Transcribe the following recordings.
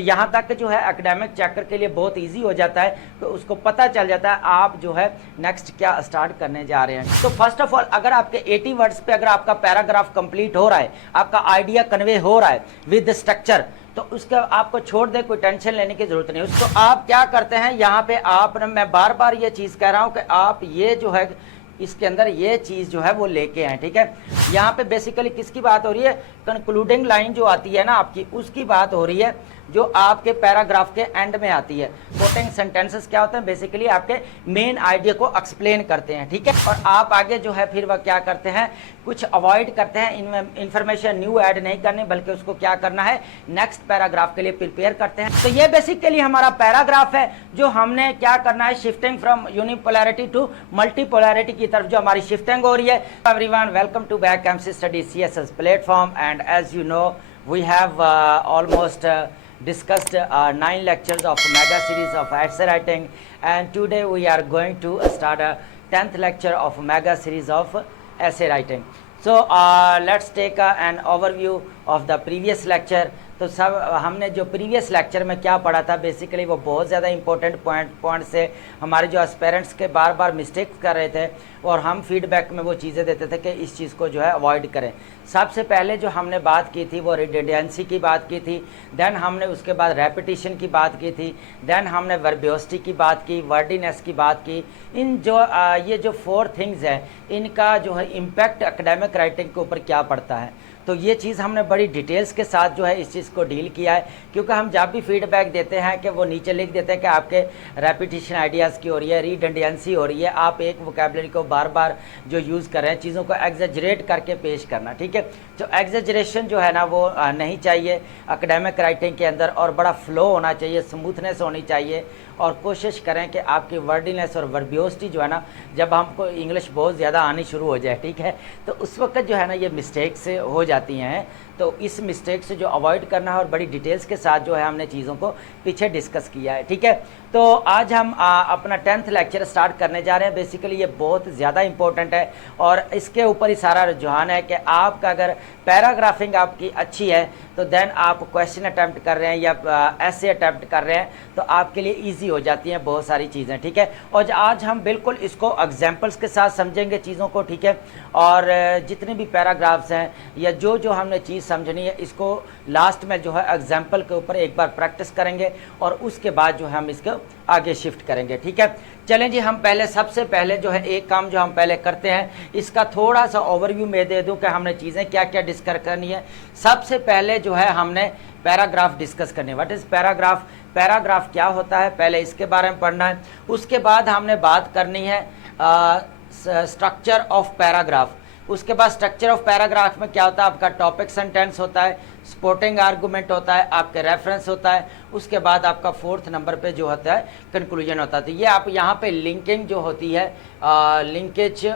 यहाँ तक जो है एकेडमिक चेकर के लिए बहुत ईजी हो जाता है, तो उसको पता चल जाता है आप जो है नेक्स्ट क्या स्टार्ट करने जा रहे हैं। तो फर्स्ट ऑफ ऑल अगर आपके 80 वर्ड्स पे अगर आपका पैराग्राफ कंप्लीट हो रहा है, आपका आइडिया कन्वे हो रहा है विद स्ट्रक्चर, तो उसका आपको छोड़ दे, कोई टेंशन लेने की जरूरत नहीं। उसको आप क्या करते हैं, यहाँ पे आप, मैं बार बार ये चीज़ कह रहा हूँ कि आप ये जो है इसके अंदर ये चीज़ जो है वो लेके आए, ठीक है। यहाँ पे बेसिकली किसकी बात हो रही है, कंक्लूडिंग लाइन जो आती है ना आपकी, उसकी बात हो रही है जो आपके पैराग्राफ के एंड में आती है। कोटिंग सेंटेंसेस क्या होते हैं, बेसिकली आपके मेन आइडिया को एक्सप्लेन करते हैं, ठीक है। और आप आगे जो है फिर वह क्या करते हैं, कुछ अवॉइड करते हैं, इन्फॉर्मेशन न्यू ऐड नहीं करनी, बल्कि उसको क्या करना है, नेक्स्ट पैराग्राफ के लिए प्रिपेयर करते हैं। तो ये बेसिकली हमारा पैराग्राफ है जो हमने क्या करना है, shifting from unipolarity to multipolarity की तरफ जो हमारी शिफ्टिंग हो रही है। Everyone, welcome to back MC study CSS platform, and as you know we have almost discussed 9 lectures of mega series of essay writing, and today we are going to start a 10th lecture of mega series of essay writing. So let's take an overview of the previous lecture. तो सब हमने जो previous lecture में क्या पढ़ा था, basically वो बहुत ज़्यादा इंपॉर्टेंट पॉइंट से हमारे जो एस्पेरेंट्स के बार बार मिस्टेक्स कर रहे थे, और हम फीडबैक में वो चीज़ें देते थे कि इस चीज़ को जो है अवॉइड करें। सबसे पहले जो हमने बात की थी वो रिडंडेंसी की बात की थी, देन हमने उसके बाद रेपिटिशन की बात की थी, देन हमने वर्बियोसिटी की बात की, वर्डीनेस की बात की। इन जो ये जो 4 थिंग्स हैं, इनका जो है इम्पैक्ट एकेडमिक राइटिंग के ऊपर क्या पड़ता है, तो ये चीज़ हमने बड़ी डिटेल्स के साथ जो है इस चीज़ को डील किया है। क्योंकि हम जब भी फीडबैक देते हैं कि वो नीचे लिख देते हैं कि आपके रेपिटिशन आइडियाज़ की हो रही है, रिडंडेंसी हो रही है, आप एक वोकैबुलरी को बार बार जो यूज़ कर रहे हैं, चीज़ों को एग्जेजरेट करके पेश करना, ठीक है। तो एग्जेजरेशन जो है ना वो नहीं चाहिए एकेडमिक राइटिंग के अंदर, और बड़ा फ्लो होना चाहिए, स्मूथनेस होनी चाहिए, और कोशिश करें कि आपकी वर्डीनेस और वर्बियोसिटी जो है ना, जब हमको इंग्लिश बहुत ज़्यादा आनी शुरू हो जाए, ठीक है, तो उस वक्त जो है ना ये मिस्टेक्स हो जाती हैं। तो इस मिस्टेक से जो अवॉइड करना है, और बड़ी डिटेल्स के साथ जो है हमने चीज़ों को पीछे डिस्कस किया है, ठीक है। तो आज हम अपना 10th लेक्चर स्टार्ट करने जा रहे हैं। बेसिकली ये बहुत ज़्यादा इंपॉर्टेंट है, और इसके ऊपर ही सारा रुझान है कि आपका अगर पैराग्राफिंग आपकी अच्छी है तो देन आप क्वेश्चन अटैम्प्ट कर रहे हैं या ऐसे अटैम्प्ट कर रहे हैं, तो आपके लिए ईजी हो जाती हैं बहुत सारी चीज़ें, ठीक है। और आज हम बिल्कुल इसको एग्जाम्पल्स के साथ समझेंगे चीज़ों को, ठीक है। और जितने भी पैराग्राफ्स हैं या जो जो हमने चीज़ समझनी है, इसको लास्ट में जो है एग्जाम्पल के ऊपर एक बार प्रैक्टिस करेंगे, और उसके बाद जो है हम इसको आगे शिफ्ट करेंगे, ठीक है। चलें जी, हम पहले सबसे पहले जो है एक काम जो हम पहले करते हैं, इसका थोड़ा सा ओवरव्यू मैं दे दूं कि हमने चीज़ें क्या क्या डिस्कस करनी है। सबसे पहले जो है हमने पैराग्राफ डिस्कस करनी है। व्हाट इज़ पैराग्राफ, पैराग्राफ क्या होता है, पहले इसके बारे में पढ़ना है। उसके बाद हमने बात करनी है स्ट्रक्चर ऑफ पैराग्राफ। उसके बाद स्ट्रक्चर ऑफ पैराग्राफ में क्या होता है, आपका टॉपिक सेंटेंस होता है, सपोर्टिंग आर्गूमेंट होता है, आपके रेफरेंस होता है, उसके बाद आपका 4th नंबर पे जो होता है कंक्लूजन होता है। तो ये आप यहाँ पे लिंकिंग जो होती है, लिंकेज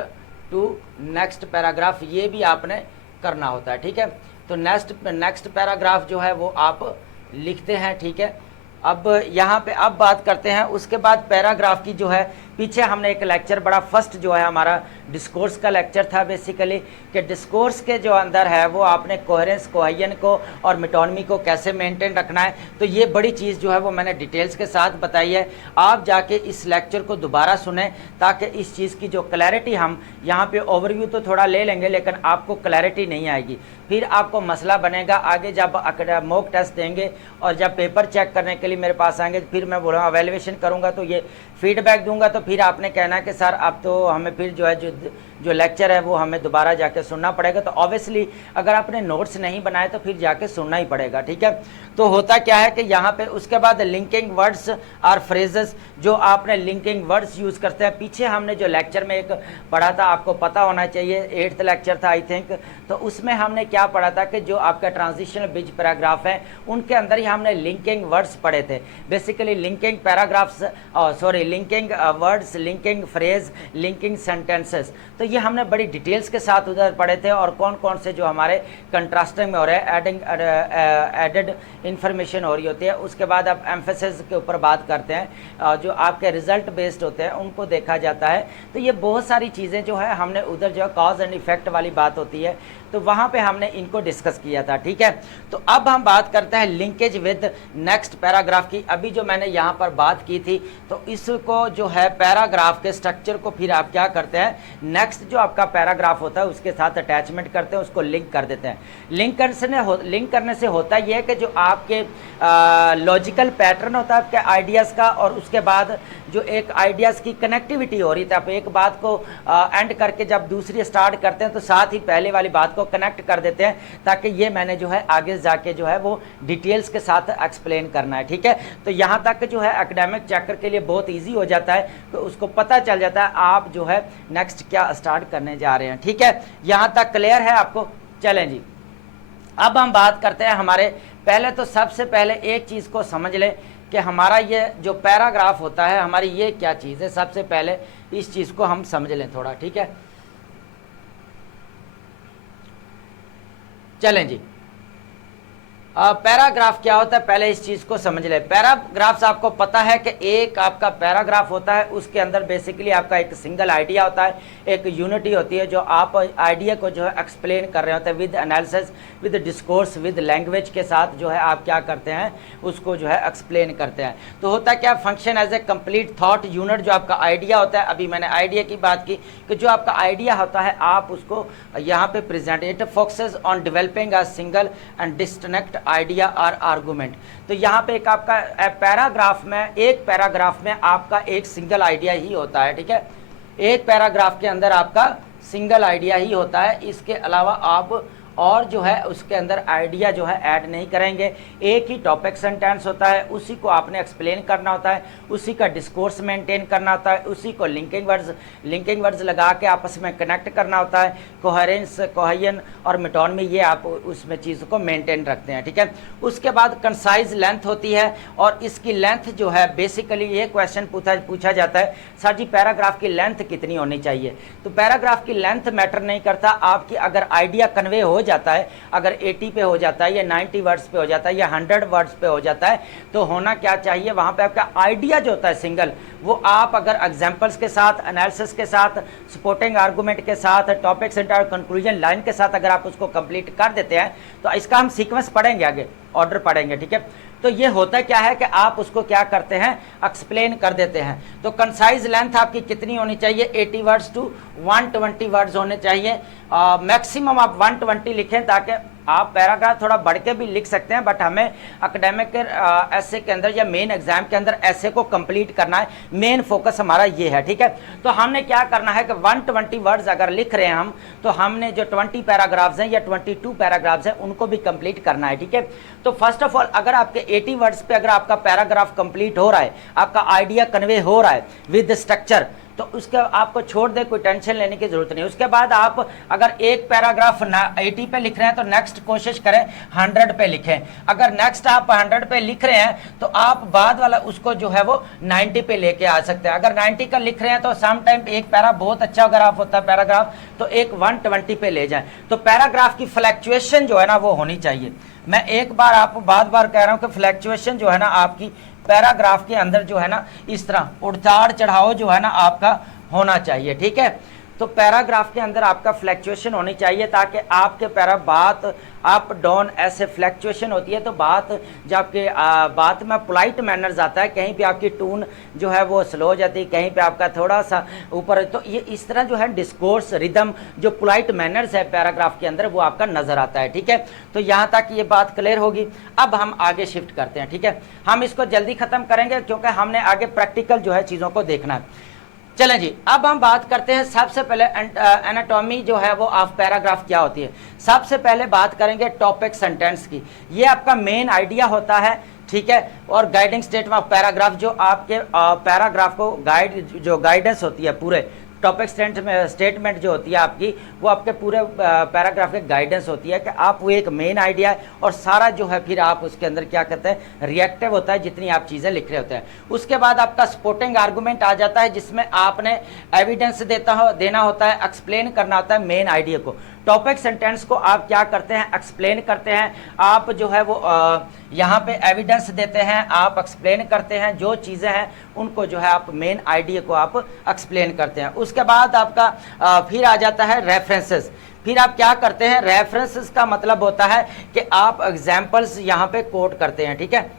टू नेक्स्ट पैराग्राफ, ये भी आपने करना होता है, ठीक है। तो नेक्स्ट पैराग्राफ जो है वो आप लिखते हैं, ठीक है। अब यहाँ पे अब बात करते हैं उसके बाद पैराग्राफ की जो है, पीछे हमने एक लेक्चर बड़ा फर्स्ट जो है हमारा डिस्कोर्स का लेक्चर था, बेसिकली कि डिस्कोर्स के जो अंदर है वो आपने कोहेरेंस, कोहेजन को और मेटोनमी को कैसे मेंटेन रखना है। तो ये बड़ी चीज़ जो है वो मैंने डिटेल्स के साथ बताई है। आप जाके इस लेक्चर को दोबारा सुने, ताकि इस चीज़ की जो क्लैरिटी, हम यहाँ पे ओवरव्यू तो थोड़ा ले लेंगे लेकिन आपको क्लैरिटी नहीं आएगी, फिर आपको मसला बनेगा आगे जब मॉक टेस्ट देंगे और जब पेपर चेक करने के लिए मेरे पास आएंगे, फिर मैं बोलूँगा एवेल्युएशन करूँगा तो ये फीडबैक दूंगा, तो फिर आपने कहना है कि सर अब तो हमें फिर जो है जो लेक्चर है वो हमें दोबारा जाके सुनना पड़ेगा। तो ऑब्वियसली अगर आपने नोट्स नहीं बनाए तो फिर जाके सुनना ही पड़ेगा, ठीक है। तो होता क्या है कि यहाँ पे उसके बाद लिंकिंग वर्ड्स और फ्रेजेस, जो आपने लिंकिंग वर्ड्स यूज़ करते हैं, पीछे हमने जो लेक्चर में एक पढ़ा था, आपको पता होना चाहिए 8th लेक्चर था आई थिंक, तो उसमें हमने क्या पढ़ा था कि जो आपका ट्रांजिशनल बिज पैराग्राफ है उनके अंदर ही हमने लिंकिंग वर्ड्स पढ़े थे। Basically linking paragraphs, linking words, linking phrase, linking sentences. तो ये हमने बड़ी डिटेल्स के साथ उधर पढ़े थे, और कौन कौन से जो हमारे कंट्रास्टिंग में हो रहे हैं, एडेड इन्फॉर्मेशन हो रही होती है। उसके बाद आप एम्फेसिस के ऊपर बात करते हैं, जो आपके रिजल्ट बेस्ड होते हैं उनको देखा जाता है। तो ये बहुत सारी चीज़ें जो है हमने उधर जो कॉज एंड इफेक्ट वाली बात होती है, तो वहाँ पे हमने इनको डिस्कस किया था। ठीक है, तो अब हम बात करते हैं लिंकेज विद नेक्स्ट पैराग्राफ की। अभी जो मैंने यहाँ पर बात की थी, तो इसको जो है पैराग्राफ के स्ट्रक्चर को फिर आप क्या करते हैं, नेक्स्ट जो आपका पैराग्राफ होता है उसके साथ अटैचमेंट करते हैं, उसको लिंक कर देते हैं। लिंक करने से होता यह है कि जो आपके लॉजिकल पैटर्न होता है आपके आइडियाज़ का, और उसके बाद जो एक आइडियाज़ की कनेक्टिविटी हो रही थी, आप एक बात को एंड करके जब दूसरी स्टार्ट करते हैं तो साथ ही पहले वाली बात को कनेक्ट कर देते हैं, ताकि ये मैंने जो है आगे जाके जो है वो डिटेल्स के साथ एक्सप्लेन करना है। ठीक है, तो यहाँ तक जो है एकेडमिक चेकर के लिए बहुत ईजी हो जाता है, तो उसको पता चल जाता है आप जो है नेक्स्ट क्या स्टार्ट करने जा रहे हैं। ठीक है, यहाँ तक क्लियर है आपको? चलें जी, अब हम बात करते हैं हमारे, पहले तो सबसे पहले एक चीज़ को समझ लें कि हमारा ये जो पैराग्राफ होता है हमारी ये क्या चीज़ है। सबसे पहले इस चीज़ को हम समझ लें थोड़ा। ठीक है, चलें जी, पैराग्राफ क्या होता है पहले इस चीज़ को समझ लें। पैराग्राफ्स आपको पता है कि एक आपका पैराग्राफ होता है, उसके अंदर बेसिकली आपका एक सिंगल आइडिया होता है, एक यूनिटी होती है, जो आप आइडिया को जो है एक्सप्लेन कर रहे होते हैं with analysis, with discourse, with language के साथ जो है आप क्या करते हैं उसको जो है एक्सप्लेन करते हैं। तो होता क्या, function as a complete thought unit. जो आपका आइडिया होता है, अभी मैंने आइडिया की बात की कि जो आपका आइडिया होता है आप उसको यहाँ पे present, it focuses on developing a single and disconnect idea और आर्गूमेंट। तो यहाँ पे एक आपका पैराग्राफ में आपका एक सिंगल आइडिया ही होता है। ठीक है, एक पैराग्राफ के अंदर आपका सिंगल आइडिया ही होता है, इसके अलावा आप और जो है उसके अंदर आइडिया जो है ऐड नहीं करेंगे। एक ही टॉपिक सेंटेंस होता है, उसी को आपने एक्सप्लेन करना होता है, उसी का डिस्कोर्स मेंटेन करना होता है, उसी को लिंकिंग वर्ड्स लगा के आपस में कनेक्ट करना होता है। कोहेरेंस, कोहेजन और मेटोनमी, ये आप उसमें चीज़ को मेंटेन रखते हैं। ठीक है, उसके बाद कंसाइज लेंथ होती है, और इसकी लेंथ जो है बेसिकली ये क्वेश्चन पूछा जाता है, सर जी पैराग्राफ की लेंथ कितनी होनी चाहिए? तो पैराग्राफ की लेंथ मैटर नहीं करता, आपकी अगर आइडिया कन्वे हो जाता है, अगर 80 पे हो जाता है या 90 वर्ड्स पे हो जाता है या 100 वर्ड्स पे हो जाता है, तो होना क्या चाहिए वहां पे आपका आइडिया जो होता है सिंगल, वो आप अगर एग्जांपल्स के साथ, एनालिसिस के साथ, सपोर्टिंग आर्गुमेंट के साथ, टॉपिक सेंटर कंक्लूजन लाइन के साथ अगर आप उसको कंप्लीट कर देते हैं, तो इसका हम सीक्वेंस पढ़ेंगे, आगे ऑर्डर पढ़ेंगे। ठीक है, तो ये होता क्या है कि आप उसको क्या करते हैं, एक्सप्लेन कर देते हैं। तो कंसाइज लेंथ आपकी कितनी होनी चाहिए? 80 वर्ड्स टू 120 वर्ड्स होने चाहिए। मैक्सिमम आप 120 लिखें, ताकि आप पैराग्राफ थोड़ा बढ़ के भी लिख सकते हैं, बट हमें एकेडमिक के ऐसे के अंदर या मेन एग्जाम के अंदर ऐसे को कंप्लीट करना है, मेन फोकस हमारा ये है। ठीक है, तो हमने क्या करना है कि 120 वर्ड्स अगर लिख रहे हैं हम, तो हमने जो 20 पैराग्राफ्स हैं या 22 पैराग्राफ्स हैं उनको भी कंप्लीट करना है। ठीक है, तो फर्स्ट ऑफ ऑल अगर आपके 80 वर्ड्स पे अगर आपका पैराग्राफ कंप्लीट हो रहा है, आपका आइडिया कन्वे हो रहा है विद स्ट्रक्चर, तो उसके आपको छोड़ दे, कोई टेंशन लेने की जरूरत नहीं। उसके बाद आप अगर एक पैराग्राफ 80 पे लिख रहे हैं तो नेक्स्ट कोशिश करें 100 पे लिखें। अगर नेक्स्ट आप 100 पे लिख रहे हैं तो आप बाद वाला उसको जो है वो 90 पे लेके आ सकते हैं। अगर 90 का लिख रहे हैं तो सम टाइम एक पैरा बहुत अच्छा ग्राफ होता है पैराग्राफ, तो एक 120 पे ले जाएं। तो पैराग्राफ की फ्लैक्चुएशन जो है ना वो होनी चाहिए। मैं एक बार आपको बार कह रहा हूं कि फ्लैक्चुएशन जो है ना आपकी पैराग्राफ के अंदर जो है ना इस तरह उड़ताड़ चढ़ाव जो है ना आपका होना चाहिए। ठीक है, तो पैराग्राफ के अंदर आपका फ्लैक्चुएशन होनी चाहिए, ताकि आपके पैरा बात अप डाउन ऐसे फ्लैक्चुएशन होती है, तो बात जब आपके बात में पोलाइट मैनर्स आता है, कहीं पे आपकी टून जो है वो स्लो हो जाती है, कहीं पे आपका थोड़ा सा ऊपर, तो ये इस तरह जो है डिस्कोर्स रिदम जो पोलाइट मैनर्स है पैराग्राफ के अंदर वो आपका नजर आता है। ठीक है, तो यहाँ तक ये बात क्लियर होगी। अब हम आगे शिफ्ट करते हैं। ठीक है, हम इसको जल्दी खत्म करेंगे क्योंकि हमने आगे प्रैक्टिकल जो है चीज़ों को देखना है। चलें जी, अब हम बात करते हैं सबसे पहले एनाटॉमी जो है वो ऑफ पैराग्राफ क्या होती है। सबसे पहले बात करेंगे टॉपिक सेंटेंस की। ये आपका मेन आइडिया होता है। ठीक है, और गाइडिंग स्टेटमेंट ऑफ पैराग्राफ जो आपके पैराग्राफ को गाइडेंस होती है पूरे टॉपिक स्टेटमेंट जो होती है आपकी, वो आपके पूरे पैराग्राफ के गाइडेंस होती है कि आप वो एक मेन आइडिया है और सारा जो है फिर आप उसके अंदर क्या करते हैं, रिएक्टिव होता है जितनी आप चीज़ें लिख रहे होते हैं। उसके बाद आपका सपोर्टिंग आर्गूमेंट आ जाता है जिसमें आपने एविडेंस देना होता है, एक्सप्लेन करना होता है मेन आइडिया को। टॉपिक सेंटेंस को आप क्या करते हैं, एक्सप्लेन करते हैं, आप जो है वो यहाँ पे एविडेंस देते हैं, आप एक्सप्लेन करते हैं, जो चीज़ें हैं उनको जो है आप मेन आइडिया को आप एक्सप्लेन करते हैं। उसके बाद आपका फिर आ जाता है रेफरेंसेस। फिर आप क्या करते हैं, रेफरेंसेस का मतलब होता है कि आप एग्जाम्पल्स यहाँ पे कोट करते हैं, ठीक है।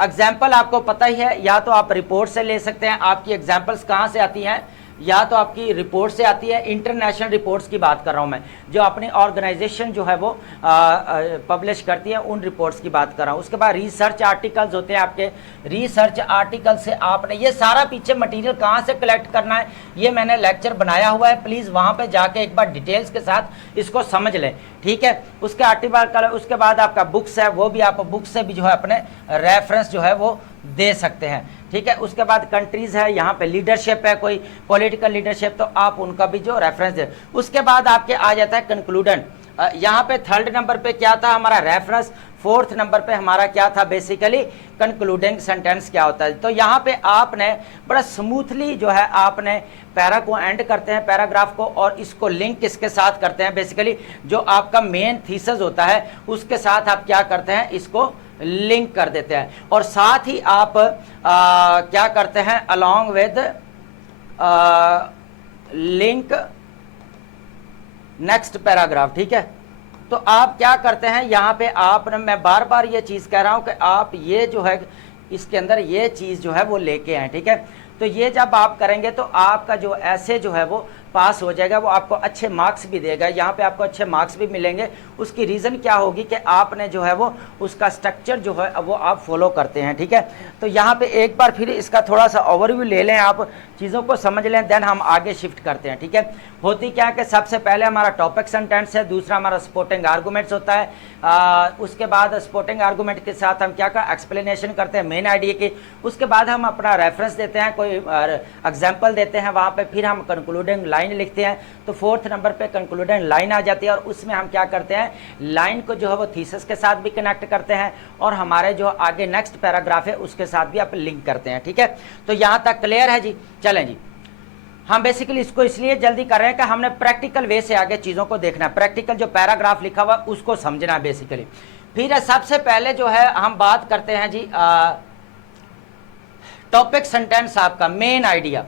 एग्जाम्पल आपको पता ही है, या तो आप रिपोर्ट से ले सकते हैं, आपकी एग्जाम्पल्स कहाँ से आती हैं, या तो आपकी रिपोर्ट से आती है। इंटरनेशनल रिपोर्ट्स की बात कर रहा हूं मैं, जो अपनी ऑर्गेनाइजेशन जो है वो पब्लिश करती है, उन रिपोर्ट्स की बात कर रहा हूं। उसके बाद रिसर्च आर्टिकल्स होते हैं आपके, रिसर्च आर्टिकल से आपने ये सारा पीछे मटेरियल कहाँ से कलेक्ट करना है, ये मैंने लेक्चर बनाया हुआ है, प्लीज़ वहाँ पे जाके एक बार डिटेल्स के साथ इसको समझ लें, ठीक है। उसके आर्टिकल, उसके बाद आपका बुक्स है, वो भी आप बुक्स से भी जो है अपने रेफरेंस जो है वो दे सकते हैं, ठीक है। उसके बाद कंट्रीज है, यहाँ पे लीडरशिप है, कोई पॉलिटिकल लीडरशिप, तो आप उनका भी जो रेफरेंस दे। उसके बाद आपके आ जाता है कंक्लूडन। यहाँ पे थर्ड नंबर पे क्या था हमारा रेफरेंस, फोर्थ नंबर पे हमारा क्या था बेसिकली कंक्लूडिंग सेंटेंस क्या होता है। तो यहाँ पे आपने बड़ा स्मूथली जो है आपने पैरा को एंड करते हैं, पैराग्राफ को, और इसको लिंक किसके साथ करते हैं, बेसिकली जो आपका मेन थीसिस होता है उसके साथ आप क्या करते हैं, इसको लिंक कर देते हैं। और साथ ही आप क्या करते हैं, along with link next paragraph, ठीक है। तो आप क्या करते हैं यहाँ पे, आप मैं बार बार ये चीज़ कह रहा हूँ कि आप ये जो है इसके अंदर ये चीज़ जो है वो लेके आए, ठीक है। तो ये जब आप करेंगे तो आपका जो ऐसे जो है वो पास हो जाएगा, वो आपको अच्छे मार्क्स भी देगा, यहाँ पे आपको अच्छे मार्क्स भी मिलेंगे। उसकी रीज़न क्या होगी कि आपने जो है वो उसका स्ट्रक्चर जो है वो आप फॉलो करते हैं, ठीक है। तो यहाँ पे एक बार फिर इसका थोड़ा सा ओवरव्यू ले लें, आप चीज़ों को समझ लें, देन हम आगे शिफ्ट करते हैं, ठीक है। होती क्या है कि सबसे पहले हमारा टॉपिक सेंटेंस है, दूसरा हमारा सपोर्टिंग आर्गूमेंट्स होता है, उसके बाद सपोर्टिंग आर्गूमेंट के साथ हम क्या का एक्सप्लेनेशन करते हैं मेन आइडिया की। उसके बाद हम अपना रेफरेंस देते हैं, कोई एग्जाम्पल देते हैं वहाँ पे, फिर हम कंक्लूडिंग लाइन लिखते हैं। तो फोर्थ नंबर पे कंक्लूडिंग लाइन आ जाती है, और उसमें हम क्या करते हैं, लाइन को जो है वो थीसिस के साथ भी कनेक्ट करते हैं, और हमारे जो आगे नेक्स्ट पैराग्राफ है उसके साथ भी आप लिंक करते हैं, ठीक है। तो यहाँ तक क्लियर है जी। चलें जी, हम बेसिकली इसको इसलिए जल्दी कर रहे हैं कि हमने प्रैक्टिकल वे से आगे चीज़ों को देखना है, प्रैक्टिकल जो पैराग्राफ लिखा हुआ उसको समझना है बेसिकली। फिर सबसे पहले जो है हम बात करते हैं जी टॉपिक सेंटेंस, आपका मेन आइडिया।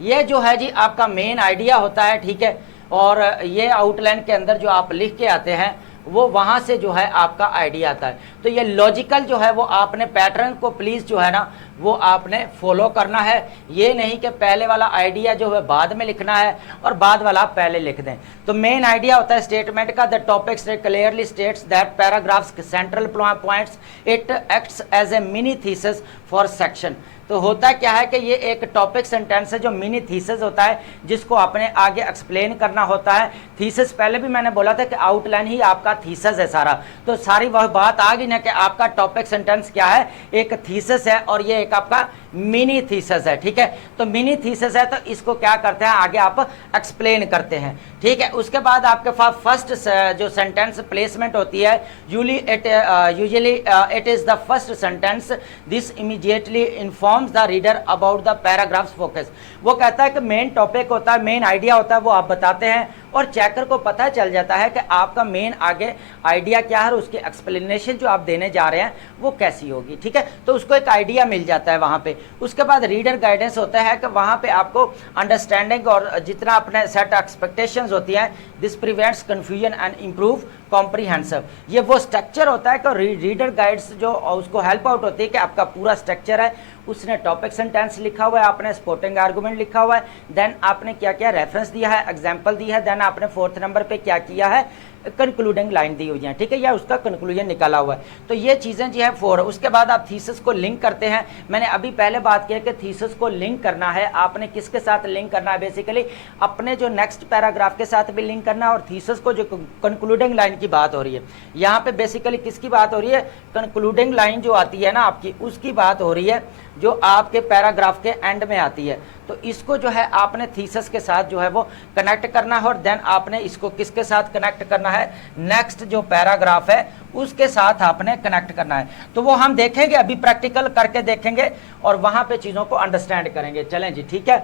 ये जो है जी आपका मेन आइडिया होता है, ठीक है। और ये आउटलाइन के अंदर जो आप लिख के आते हैं वो वहाँ से जो है आपका आइडिया आता है। तो ये लॉजिकल जो है वो आपने पैटर्न को प्लीज़ जो है ना वो आपने फॉलो करना है। ये नहीं कि पहले वाला आइडिया जो है बाद में लिखना है और बाद वाला आप पहले लिख दें। तो मेन आइडिया होता है स्टेटमेंट का, the topic clearly states that paragraphs central points, it acts as a mini thesis for section. तो होता क्या है कि ये एक टॉपिक सेंटेंस है जो मिनी थीसिस होता है, जिसको आपने आगे एक्सप्लेन करना होता है। थीसिस पहले भी मैंने बोला था कि आउटलाइन ही आपका थीसिस है सारा, तो सारी वह बात आ गई ना कि आपका टॉपिक सेंटेंस क्या है, एक थीसिस है और ये एक आपका मिनी थीसिस है, ठीक है। तो मिनी थीसिस है तो इसको क्या करते हैं आगे आप एक्सप्लेन करते हैं, ठीक है। उसके बाद आपके पास फर्स्ट जो सेंटेंस प्लेसमेंट होती है, usually it is the first sentence, this immediately informs the reader about the paragraphs focus. वो कहता है कि मेन टॉपिक होता है, मेन आइडिया होता है, वो आप बताते हैं और चेकर को पता चल जाता है कि आपका मेन आगे आइडिया क्या है और उसकी एक्सप्लेनेशन जो आप देने जा रहे हैं वो कैसी होगी, ठीक है। तो उसको एक आइडिया मिल जाता है वहाँ पे। उसके बाद रीडर गाइडेंस होता है कि वहाँ पे आपको अंडरस्टैंडिंग और जितना अपने सेट एक्सपेक्टेशंस होती हैं, this prevents confusion and improve comprehensive. ये वो स्ट्रक्चर होता है कि रीडर गाइड्स जो उसको हेल्प आउट होती है कि आपका पूरा स्ट्रक्चर है, उसने टॉपिक सेंटेंस लिखा हुआ है, आपने सपोर्टिंग आर्गूमेंट लिखा हुआ है, देन आपने क्या किया, रेफरेंस दिया है, एग्जांपल दी है, देन आपने फोर्थ नंबर पे क्या किया है, कंक्लूडिंग लाइन दी हुई है, ठीक है, या उसका कंक्लूजन निकाला हुआ है। तो ये चीज़ें जो है 4। उसके बाद आप थीसिस को लिंक करते हैं। मैंने अभी पहले बात किया कि थीसिस को लिंक करना है, आपने किसके साथ लिंक करना है, बेसिकली अपने जो नेक्स्ट पैराग्राफ के साथ भी लिंक करना है। और थीसिस को जो कंक्लूडिंग लाइन की बात हो रही है, यहाँ पे बेसिकली किसकी बात हो रही है, कंक्लूडिंग लाइन जो आती है ना आपकी, उसकी बात हो रही है। जो आपके पैराग्राफ के एंड में आती है। तो इसको जो है आपने थीसिस के साथ जो है वो कनेक्ट करना है और देन आपने इसको किसके साथ कनेक्ट करना है, नेक्स्ट जो पैराग्राफ है उसके साथ आपने कनेक्ट करना है। तो वो हम देखेंगे, अभी प्रैक्टिकल करके देखेंगे और वहां पे चीजों को अंडरस्टैंड करेंगे। चलें जी, ठीक है।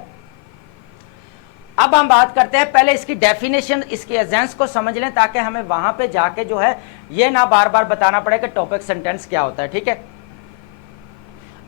अब हम बात करते हैं, पहले इसकी डेफिनेशन, इसकी एजेंस को समझ लें ताकि हमें वहां पे जाके जो है ये ना बार बार बताना पड़े कि टॉपिक सेंटेंस क्या होता है, ठीक है।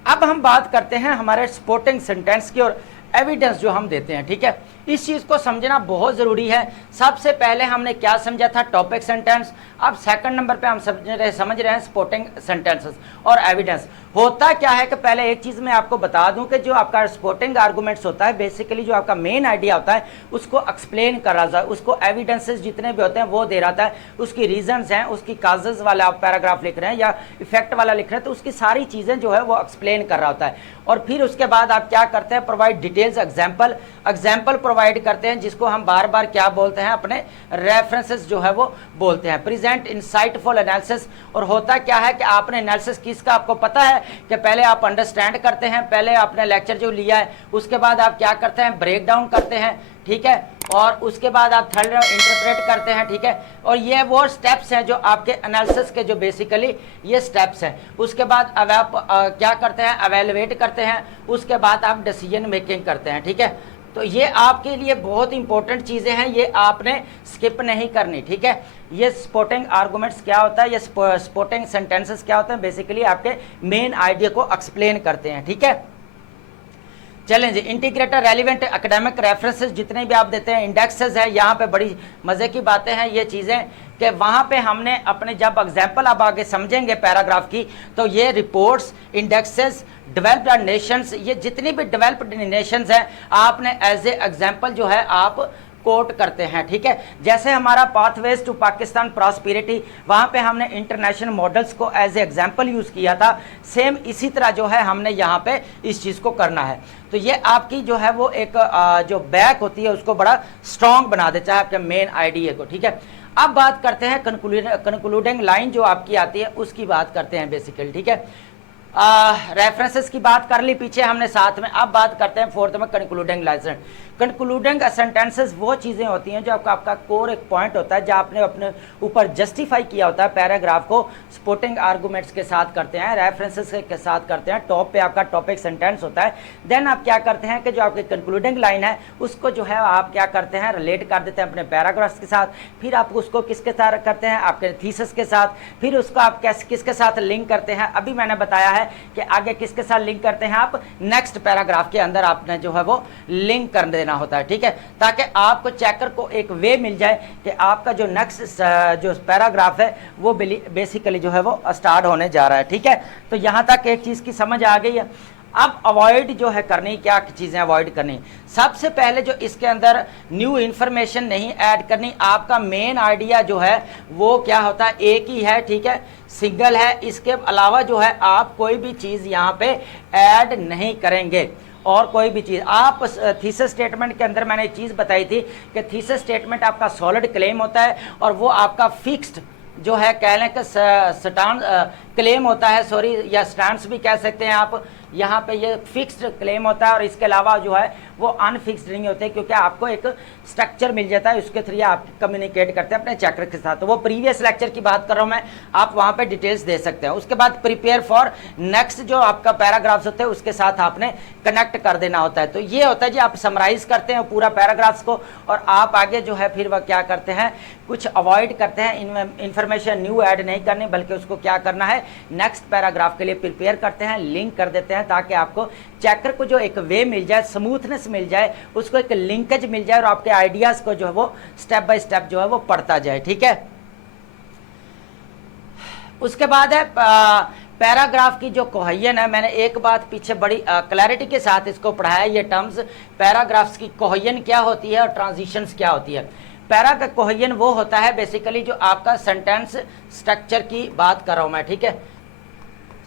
अब हम बात करते हैं हमारे सपोर्टिंग सेंटेंस की और एविडेंस जो हम देते हैं, ठीक है। इस चीज को समझना बहुत जरूरी है। सबसे पहले हमने क्या समझा था, टॉपिक सेंटेंस। अब सेकंड नंबर पे हम समझ रहे हैं सपोर्टिंग सेंटेंसेस और एविडेंस। होता क्या है कि पहले एक चीज मैं आपको बता दूं कि जो आपका सपोर्टिंग आर्गुमेंट्स होता है, बेसिकली जो आपका मेन आइडिया होता है उसको एक्सप्लेन कर रहा है, उसको एविडेंसेस जितने भी होते हैं वो दे रहा है, उसकी रीजंस हैं, उसकी काजेज वाला आप पैराग्राफ लिख रहे हैं या इफेक्ट वाला लिख रहे हैं तो उसकी सारी चीजें जो है वो एक्सप्लेन कर रहा होता है। और फिर उसके बाद आप क्या करते हैं, प्रोवाइड डिटेल्स एग्जाम्पल प्रोवाइड करते हैं, जिसको हम बार बार क्या बोलते हैं, अपने रेफरेंसेस जो है वो बोलते हैं। Present insightful analysis. और होता क्या है कि आपने एनालिसिस किसका आपको पता है कि पहले आप अंडरस्टैंड करते हैं, पहले आपने लेक्चर जो लिया है उसके बाद आप क्या करते हैं, ब्रेक डाउन करते हैं, ठीक है, और उसके बाद आप थर्ड इंटरप्रेट करते हैं, ठीक है। और ये वो स्टेप्स हैं जो आपके एनालिसिस के जो बेसिकली ये स्टेप्स हैं। उसके बाद अब आप क्या करते हैं, एवेलुएट करते हैं, उसके बाद आप डिसीजन मेकिंग करते हैं, ठीक है। तो ये आपके लिए बहुत इंपॉर्टेंट चीजें हैं, ये आपने स्किप नहीं करनी, ठीक है। ये सपोर्टिंग आर्गुमेंट्स क्या होता है, ये सपोर्टिंग सेंटेंसेस क्या होते हैं, बेसिकली आपके मेन आइडिया को एक्सप्लेन करते हैं, ठीक है। चलें जी, इंटीग्रेटर रेलिवेंट एकेडमिक रेफरेंसेस जितने भी आप देते हैं, इंडेक्सेस है, यहाँ पे बड़ी मजे की बातें हैं ये चीजें कि वहाँ पे हमने अपने जब एग्जाम्पल अब आगे समझेंगे पैराग्राफ की, तो ये रिपोर्ट्स, इंडेक्सेस, डेवलप्ड नेशंस, ये जितनी भी डेवलप्ड नेशंस हैं आपने एज ए एग्जाम्पल जो है आप कोट करते हैं, ठीक है। जैसे हमारा पाथवेज टू पाकिस्तान प्रॉस्पेरिटी, वहां पे हमने इंटरनेशनल मॉडल्स को एज ए एग्जांपल यूज किया था, सेम इसी तरह जो है हमने यहाँ पे इस चीज को करना है। तो ये आपकी जो है वो एक जो बैक होती है उसको बड़ा स्ट्रॉन्ग बना देता है आपके मेन आइडिया को, ठीक है। अब बात करते हैं कंक्लूडिंग लाइन जो आपकी आती है उसकी बात करते हैं बेसिकली, ठीक है। रेफरेंसेस की बात कर ली पीछे हमने साथ में। अब बात करते हैं फोर्थ में कंक्लूडिंग लाइन। कंक्लूडिंग सेंटेंसेस वो चीज़ें होती हैं जो आपका कोर एक पॉइंट होता है, जब आपने अपने ऊपर जस्टिफाई किया होता है पैराग्राफ को, सपोर्टिंग आर्गुमेंट्स के साथ करते हैं, रेफरेंसेस के साथ करते हैं, टॉप पे आपका टॉपिक सेंटेंस होता है। देन आप क्या करते हैं कि जो आपकी कंक्लूडिंग लाइन है उसको जो है आप क्या करते हैं, रिलेट कर देते हैं अपने पैराग्राफ्स के साथ। फिर आप उसको किसके साथ करते हैं, आपके थीसिस के साथ। फिर उसको आप किसके साथ लिंक करते हैं, अभी मैंने बताया है कि आगे किसके साथ लिंक करते हैं, आप नेक्स्ट पैराग्राफ के अंदर आपने जो है वो लिंक कर देना होता है, ठीक है, ताकि आपको चेकर को एक वे मिल जाए कि आपका जो नेक्स्ट जो पैराग्राफ है वो बेसिकली जो है वो स्टार्ट होने जा रहा है, ठीक है। तो यहां तक एक चीज की समझ आ गई है। अब अवॉइड जो है करनी, क्या चीजें अवॉइड करनी, सबसे पहले जो इसके अंदर न्यू इंफॉर्मेशन नहीं ऐड करनी। आपका मेन आइडिया जो है वो क्या होता है, एक ही है, ठीक है, सिंगल है। इसके अलावा जो है आप कोई भी चीज यहाँ पे ऐड नहीं करेंगे। और कोई भी चीज आप थीसिस स्टेटमेंट के अंदर मैंने एक चीज बताई थी कि थीसिस स्टेटमेंट आपका सॉलिड क्लेम होता है और वो आपका फिक्स्ड जो है कह लें कि स्टांस क्लेम होता है, सॉरी, या स्टांस भी कह सकते हैं आप। यहाँ पे ये फिक्स्ड क्लेम होता है और इसके अलावा जो है वो अनफिक्स्ड नहीं होते, क्योंकि आपको एक स्ट्रक्चर मिल जाता है, उसके थ्रू आप कम्युनिकेट करते हैं अपने चैप्टर के साथ। तो वो प्रीवियस लेक्चर की बात कर रहा हूँ मैं, आप वहाँ पे डिटेल्स दे सकते हैं। उसके बाद प्रिपेयर फॉर नेक्स्ट जो आपका पैराग्राफ्स होते हैं उसके साथ आपने कनेक्ट कर देना होता है। तो ये होता है जी, आप समराइज करते हैं पूरा पैराग्राफ्स को और आप आगे जो है फिर वह क्या करते हैं, कुछ अवॉइड करते हैं, इन्फॉर्मेशन न्यू ऐड नहीं करनी, बल्कि उसको क्या करना है, नेक्स्ट पैराग्राफ के लिए प्रिपेयर करते हैं, लिंक कर देते हैं, ताकि आपको चेकर को जो एक वे मिल जाए, स्मूथनेस मिल जाए, उसको एक लिंकेज मिल जाए और आपके आइडियाज को जो है वो स्टेप बाय स्टेप जो है वो पढ़ता जाए, ठीक है। उसके बाद है पैराग्राफ की जो कोहेजन है। मैंने एक बात पीछे बड़ी क्लैरिटी के साथ इसको पढ़ाया, ये टर्म्स पैराग्राफ्स की कोहेजन क्या होती है और ट्रांजिशंस क्या होती है। पैरा का कोहेजन वो होता है बेसिकली जो आपका सेंटेंस स्ट्रक्चर की बात कर रहा हूं मैं, ठीक है,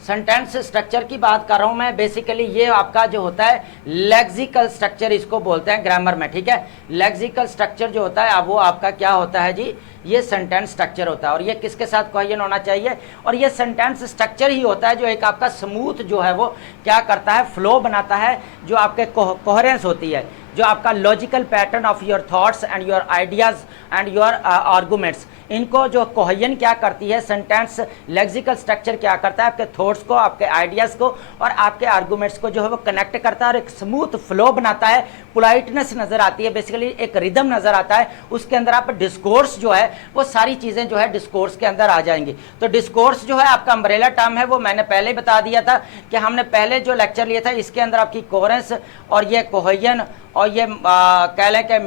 सेंटेंस स्ट्रक्चर की बात कर रहा हूं मैं। बेसिकली ये आपका जो होता है लेक्सिकल स्ट्रक्चर इसको बोलते हैं ग्रामर में, ठीक है। लेक्सिकल स्ट्रक्चर जो होता है अब वो आपका क्या होता है जी, ये सेंटेंस स्ट्रक्चर होता है। और ये किसके साथ कोहेजन होना चाहिए, और ये सेंटेंस स्ट्रक्चर ही होता है जो एक आपका स्मूथ जो है वो क्या करता है, फ्लो बनाता है, जो आपके कोहेरेंस होती है, जो आपका logical pattern of your thoughts and your ideas and your arguments, इनको जो कोहेजन क्या करती है, सेंटेंस लेक्सिकल स्ट्रक्चर क्या करता है, आपके थॉट्स को, आपके आइडियाज को और आपके आर्गूमेंट्स को जो है वो कनेक्ट करता है और एक स्मूथ फ्लो बनाता है। पोलाइटनेस नजर आती है, बेसिकली एक रिदम नजर आता है, उसके अंदर आप डिस्कोर्स जो है वो सारी चीजें जो है डिस्कोर्स के अंदर आ जाएंगी। तो डिस्कोर्स जो है आपका अम्ब्रेला टर्म है, वो मैंने पहले ही बता दिया था कि हमने पहले जो लेक्चर लिया था इसके अंदर आपकी कोहेरेंस और ये कोहेजन और ये कह लें कि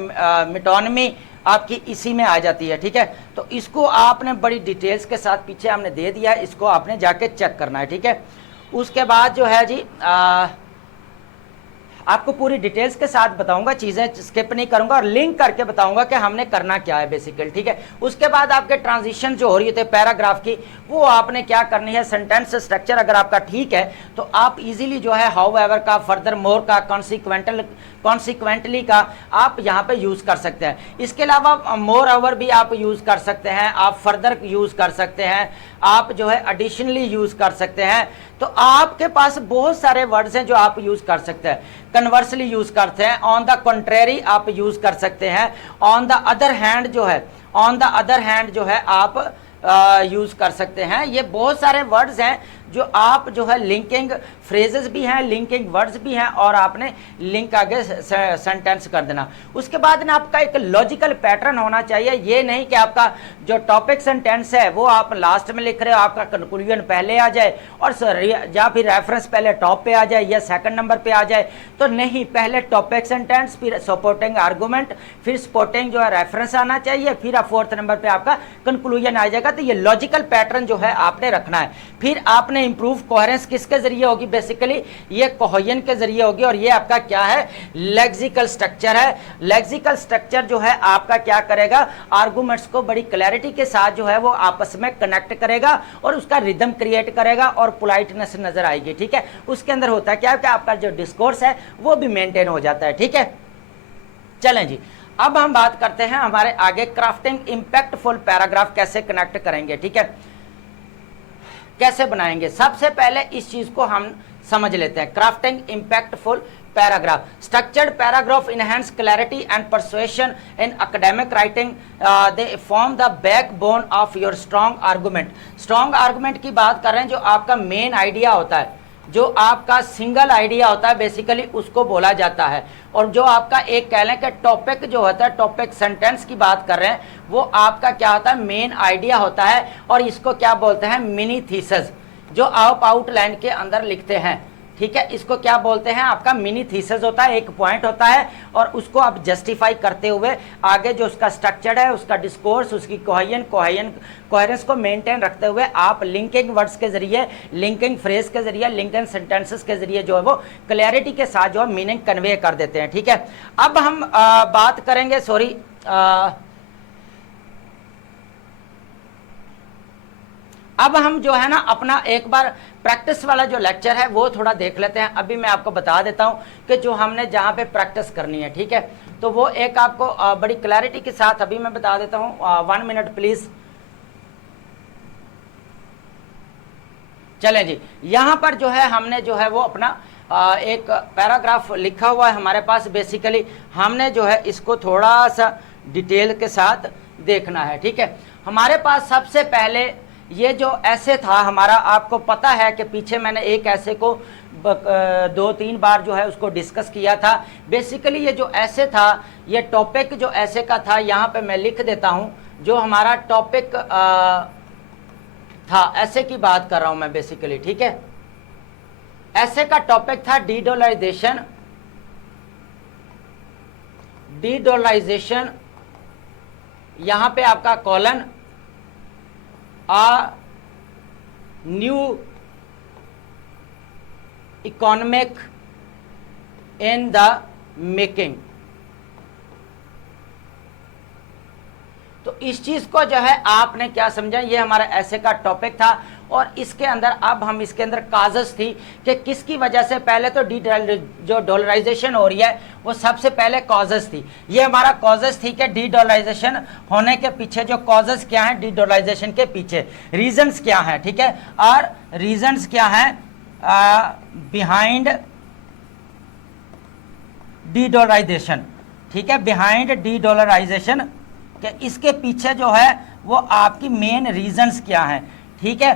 मेटोनमी आपकी इसी में आ जाती है, ठीक है। तो इसको आपने बड़ी डिटेल्स के साथ पीछे हमने दे दिया है, इसको आपने जाके चेक करना है, ठीक है। उसके बाद जो है जी आपको पूरी डिटेल्स के साथ बताऊंगा, चीजें स्किप नहीं करूंगा और लिंक करके बताऊंगा कि हमने करना क्या है बेसिकली, ठीक है। उसके बाद आपके ट्रांजिशन जो हो रही थे पैराग्राफ की, वो आपने क्या करनी है, सेंटेंस स्ट्रक्चर अगर आपका ठीक है तो आप इजीली जो है हाउ एवर का, फर्दर मोर का, कॉन्सिक्वेंटली का आप यहाँ पे यूज कर सकते हैं। इसके अलावा मोर ओवर भी आप यूज कर सकते हैं, आप फर्दर यूज कर सकते हैं, आप जो है एडिशनली यूज कर सकते हैं। तो आपके पास बहुत सारे वर्ड्स हैं जो आप यूज कर सकते हैं। कन्वर्सली यूज करते हैं, ऑन द कंट्रेरी आप यूज कर सकते हैं, ऑन द अदर हैंड जो है, ऑन द अदर हैंड जो है आप यूज कर सकते हैं। ये बहुत सारे वर्ड्स हैं जो आप जो है लिंकिंग फ्रेजेस भी हैं, लिंकिंग वर्ड्स भी हैं और आपने लिंक आगे सेंटेंस कर देना। उसके बाद ना आपका एक लॉजिकल पैटर्न होना चाहिए, ये नहीं कि आपका जो टॉपिक सेंटेंस है वो आप लास्ट में लिख रहे हो, आपका कंक्लूजन पहले आ जाए और या फिर रेफरेंस पहले टॉप पे आ जाए या सेकंड नंबर पे आ जाए, तो नहीं, पहले टॉपिक सेंटेंस, फिर सपोर्टिंग आर्गूमेंट, फिर सपोर्टिंग जो है रेफरेंस आना चाहिए, फिर फोर्थ नंबर पे आपका कंक्लूजन आ जाएगा। तो ये लॉजिकल पैटर्न जो है आपने रखना है। फिर आपने इंप्रूव कोहेरेंस किसके जरिए होगी, बेसिकली ये कोहेजन के जरिए होगी और ये आपका क्या है, लेक्सिकल स्ट्रक्चर है। लेक्सिकल स्ट्रक्चर जो है आपका क्या करेगा, आर्गुमेंट्स को बड़ी क्लैरिटी के साथ जो है वो आपस में कनेक्ट करेगा और उसका रिदम क्रिएट करेगा और पोलाइटनेस नजर आएगी, ठीक है। उसके अंदर होता है क्या, आपका जो डिस्कोर्स है वो भी मेंटेन हो जाता है, ठीक है। चलें जी, अब हम बात करते हैं हमारे आगे क्राफ्टिंग इंपैक्टफुल पैराग्राफ कैसे कनेक्ट करेंगे, ठीक है, कैसे बनाएंगे। सबसे पहले इस चीज को हम समझ लेते हैं, crafting impactful paragraph. Structured paragraph enhance clarity and persuasion in academic writing, they form the backbone of your strong argument. Strong argument की बात कर रहे हैं, जो आपका मेन आइडिया होता है, जो आपका सिंगल आइडिया होता है, बेसिकली उसको बोला जाता है। और जो आपका एक कह लें कि टॉपिक जो होता है, टॉपिक सेंटेंस की बात कर रहे हैं, वो आपका क्या होता है, मेन आइडिया होता है और इसको क्या बोलते हैं, मिनी थीसिस, जो आप आउटलाइन के अंदर लिखते हैं, ठीक है। इसको क्या बोलते हैं, आपका मिनी थीसिस होता है, एक पॉइंट होता है और उसको आप जस्टिफाई करते हुए आगे जो उसका स्ट्रक्चर है, उसका डिस्कोर्स, उसकी कोहेरेंस को मेंटेन रखते हुए आप लिंकिंग वर्ड्स के जरिए, लिंकिंग फ्रेज के जरिए, लिंकिंग सेंटेंसेस के जरिए जो है वो क्लैरिटी के साथ जो है मीनिंग कन्वे कर देते हैं, ठीक है। अब हम बात करेंगे, अब हम जो है ना अपना एक बार प्रैक्टिस वाला जो लेक्चर है वो थोड़ा देख लेते हैं। अभी मैं आपको बता देता हूं कि जो हमने जहां पे प्रैक्टिस करनी है, ठीक है, तो वो एक आपको बड़ी क्लैरिटी के साथ अभी मैं बता देता हूं। 1 मिनट प्लीज। चलें जी, यहां पर जो है हमने जो है वो अपना एक पैराग्राफ लिखा हुआ है हमारे पास। बेसिकली हमने जो है इसको थोड़ा सा डिटेल के साथ देखना है, ठीक है। हमारे पास सबसे पहले ये जो ऐसे था हमारा, आपको पता है कि पीछे मैंने एक ऐसे को 2-3 बार जो है उसको डिस्कस किया था। बेसिकली ये जो ऐसे था, ये टॉपिक जो ऐसे का था, यहाँ पे मैं लिख देता हूँ जो हमारा टॉपिक था, ऐसे की बात कर रहा हूँ मैं बेसिकली, ठीक है। ऐसे का टॉपिक था डीडोलराइजेशन, यहाँ पे आपका colon, a new economic in the making। तो इस चीज को जो है आपने क्या समझा, ये हमारा ऐसे का टॉपिक था और इसके अंदर अब हम इसके अंदर काजस थी कि किसकी वजह से पहले तो जो डॉलराइजेशन हो रही है वो सबसे पहले कॉजेस थी। ये हमारा कॉजेस थी कि डी डॉलराइजेशन होने के पीछे जो कॉजेस क्या है, डी डॉलराइजेशन के पीछे रीजंस क्या है, ठीक है, और रीजंस क्या है बिहाइंड डी डॉलराइजेशन, ठीक है, बिहाइंड डी डॉलराइजेशन के इसके पीछे जो है वो आपकी मेन रीजंस क्या है, ठीक है।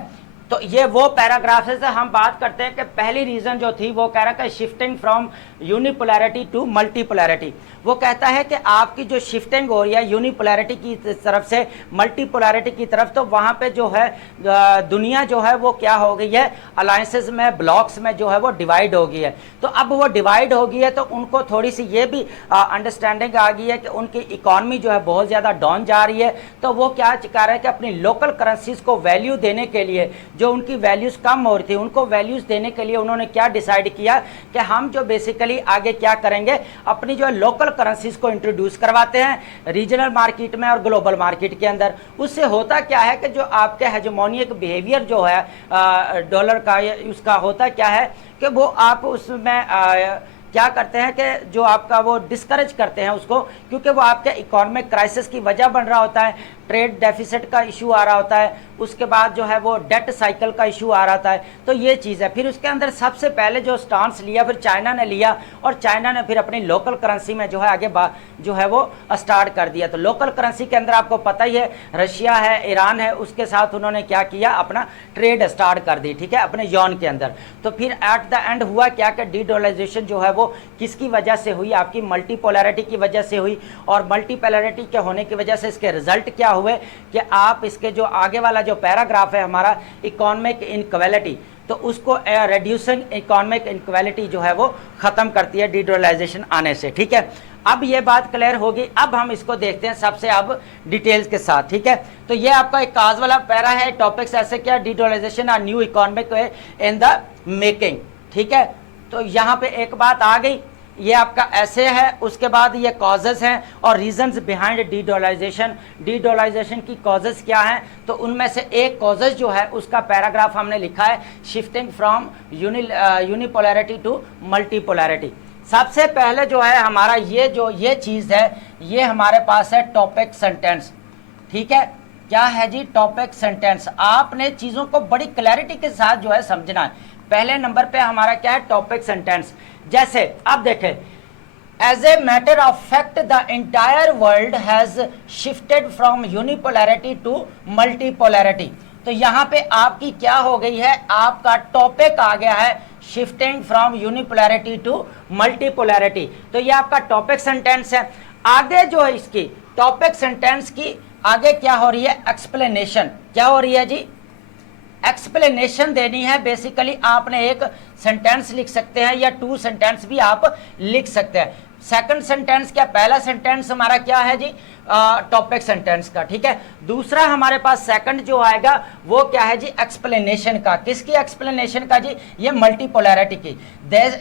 तो ये वो पैराग्राफ से हम बात करते हैं कि पहली रीजन जो थी वो कह रहा है shifting from unipolarity to multipolarity. वो कहता है कि आपकी जो शिफ्टिंग हो रही है यूनिपोलैरिटी की तरफ से मल्टीपोलैरिटी की तरफ, तो वहाँ पे जो है दुनिया जो है वो क्या हो गई है, अलायंसेस में, ब्लॉक्स में जो है वो डिवाइड हो गई है। तो अब वो डिवाइड हो गई है तो उनको थोड़ी सी ये भी अंडरस्टैंडिंग आ गई है कि उनकी इकॉनमी जो है बहुत ज़्यादा डाउन जा रही है। तो वो क्या कर रहे हैं कि अपनी लोकल करेंसीज को वैल्यू देने के लिए, जो उनकी वैल्यूज कम हो रही थी उनको वैल्यूज देने के लिए उन्होंने क्या डिसाइड किया कि हम जो बेसिकली आगे क्या करेंगे, अपनी जो लोकल करेंसीज को इंट्रोड्यूस करवाते हैं रीजनल मार्केट में और ग्लोबल मार्केट के अंदर। उससे होता क्या है कि जो आपके हेजेमोनिक बिहेवियर जो है डॉलर का, उसका होता क्या है कि वो आप उसमें क्या करते हैं कि जो आपका वो डिस्करेज करते हैं उसको, क्योंकि वो आपके इकोनॉमिक क्राइसिस की वजह बन रहा होता है, ट्रेड डेफिसिट का इशू आ रहा होता है, उसके बाद जो है वो डेट साइकिल का इशू आ रहा है। तो ये चीज़ है। फिर उसके अंदर सबसे पहले जो स्टांस लिया फिर चाइना ने लिया, और चाइना ने फिर अपनी लोकल करेंसी में जो है आगे जो है वो स्टार्ट कर दिया। तो लोकल करेंसी के अंदर आपको पता ही है रशिया है, ईरान है, उसके साथ उन्होंने क्या किया, अपना ट्रेड स्टार्ट कर दी, ठीक है, अपने यॉन के अंदर। तो फिर एट द एंड हुआ क्या कि डी डॉलराइजेशन जो है वो किसकी वजह से हुई, आपकी मल्टीपोलैरिटी की वजह से हुई। और मल्टीपोलैरिटी के होने की वजह से इसके रिजल्ट क्या हुए कि आप इसके जो आगे वाला जो पैराग्राफ है हमारा इकोनॉमिक इनक्वालिटी, तो उसको रिड्यूसिंग इकोनॉमिक इनक्वालिटी जो है वो खत्म करती है डीडॉलराइजेशन आने से, ठीक है। अब ये बात क्लियर होगी। अब हम इसको देखते हैं सबसे अब डिटेल्स के साथ, ठीक है। तो ये आपका एक काज वाला पैरा है, टॉपिक्स ऐसे क्या, डीडॉलराइजेशन और new economic in the making, ठीक है। तो यहाँ पे एक बात आ गई, ये आपका ऐसे है, उसके बाद ये कॉजेस हैं और reasons behind de dollarization. De dollarization की कॉजेस क्या हैं, तो उनमें से एक कॉजेस जो है उसका पैराग्राफ हमने लिखा है, shifting from unipolarity to multipolarity. सबसे पहले जो है हमारा ये चीज़ है, ये हमारे पास है टॉपिक सेंटेंस, ठीक है। क्या है जी, टॉपिक सेंटेंस। आपने चीज़ों को बड़ी क्लैरिटी के साथ जो है समझना है। पहले नंबर पे हमारा क्या है, टॉपिक सेंटेंस। जैसे आप देखें, as a matter of fact the entire world has shifted from unipolarity to multipolarity. तो यहाँ पे आपकी क्या हो गई है, आपका टॉपिक आ गया है shifting from unipolarity to multipolarity. तो ये आपका टॉपिक सेंटेंस है। आगे जो है इसकी टॉपिक सेंटेंस की आगे क्या हो रही है, एक्सप्लेनेशन। क्या हो रही है जी, एक्सप्लेनेशन देनी है। बेसिकली आपने एक सेंटेंस लिख सकते हैं या 2 सेंटेंस भी आप लिख सकते हैं। सेकंड सेंटेंस क्या, पहला सेंटेंस हमारा क्या है जी, टॉपिक सेंटेंस का, ठीक है। दूसरा हमारे पास सेकंड जो आएगा वो क्या है जी, एक्सप्लेनेशन का। किसकी एक्सप्लेनेशन का जी, ये मल्टीपोलैरिटी की।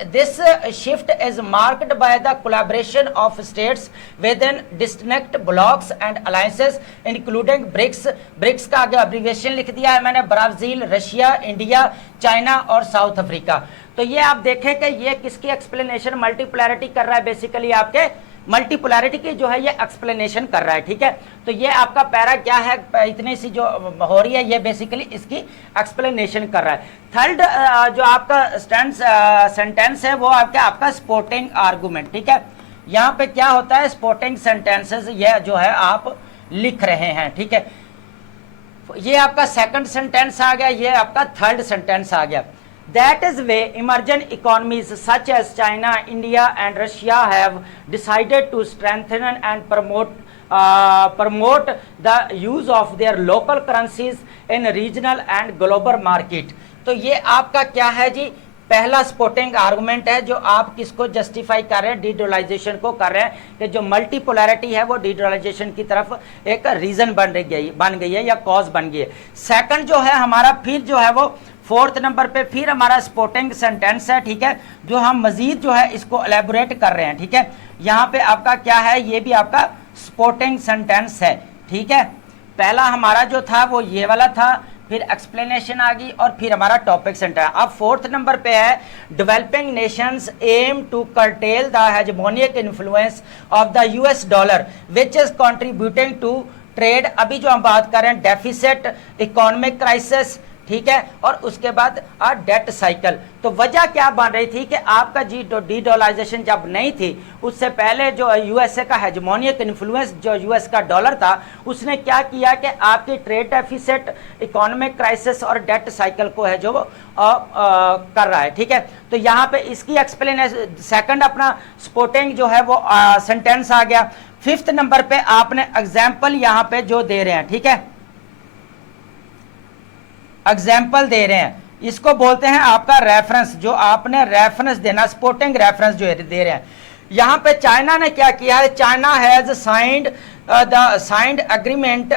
This shift is marked by the collaboration of states within disconnect blocks and alliances including BRICS. BRICS का आगे एब्रिविएशन लिख दिया है मैंने, ब्राजील, रशिया, इंडिया, चाइना और साउथ अफ्रीका। तो ये आप देखें कि ये किसकी एक्सप्लेनेशन, मल्टीपोलैरिटी कर रहा है, बेसिकली आपके मल्टीपोलैरिटी की जो है ये एक्सप्लेनेशन कर रहा है, ठीक है। तो ये आपका पैरा क्या है, इतनी सी जो हो रही है ये बेसिकली इसकी एक्सप्लेनेशन कर रहा है। थर्ड जो आपका सेंटेंस है वो आपका सपोर्टिंग आर्गुमेंट, ठीक है। यहाँ पे क्या होता है, सपोर्टिंग सेंटेंसेस ये जो है आप लिख रहे हैं, ठीक है। ये आपका सेकंड सेंटेंस आ गया, ये आपका थर्ड सेंटेंस आ गया। That is way emerging economies such as China, India and Russia have decided to strengthen and promote the use of their local currencies in regional and global market। तो ये आपका क्या है जी, पहला सपोर्टिंग आर्गुमेंट है जो आप किसको जस्टिफाई कर रहे हैं, डीडॉलराइजेशन को कर रहे हैं कि जो मल्टीपोलैरिटी है वो डीडॉलराइजेशन की तरफ एक रीजन बन गई है या कॉज बन गई है। सेकंड जो है हमारा फिर जो है वो फोर्थ नंबर पे फिर हमारा सपोर्टिंग सेंटेंस है, ठीक है, जो हम मजीद जो है इसको एलेबोरेट कर रहे हैं, ठीक है। यहाँ पे आपका क्या है, ये भी आपका सपोर्टिंग सेंटेंस है, ठीक है। पहला हमारा जो था वो ये वाला था, फिर एक्सप्लेनेशन आ गई और फिर हमारा टॉपिक सेंटर है। अब फोर्थ नंबर पे है developing nations aim to curtail the hegemonic influence of the US dollar which is contributing to trade. अभी जो हम बात कर रहे हैं डेफिसिट, इकोनॉमिक क्राइसिस, ठीक है, और उसके बाद डेट साइकिल। तो वजह क्या बन रही थी कि आपका डी डॉलराइजेशन जब नहीं थी, उससे पहले जो यूएसए का हेजेमोनिक इन्फ्लुएंस जो यूएस का डॉलर था, उसने क्या किया कि आपकी ट्रेड डेफिसिट, इकोनॉमिक क्राइसिस और डेट साइकिल को है जो कर रहा है, ठीक है। तो यहाँ पे इसकी एक्सप्लेनेशन सेकंड अपना सपोर्टिंग जो है वो सेंटेंस आ गया। फिफ्थ नंबर पे आपने एग्जाम्पल यहाँ पे जो दे रहे हैं, ठीक है, एग्जाम्पल दे रहे हैं, इसको बोलते हैं आपका रेफरेंस। जो आपने रेफरेंस देना, सपोर्टिंग रेफरेंस जो दे रहे हैं। यहां पे चाइना ने क्या किया है, China has signed agreement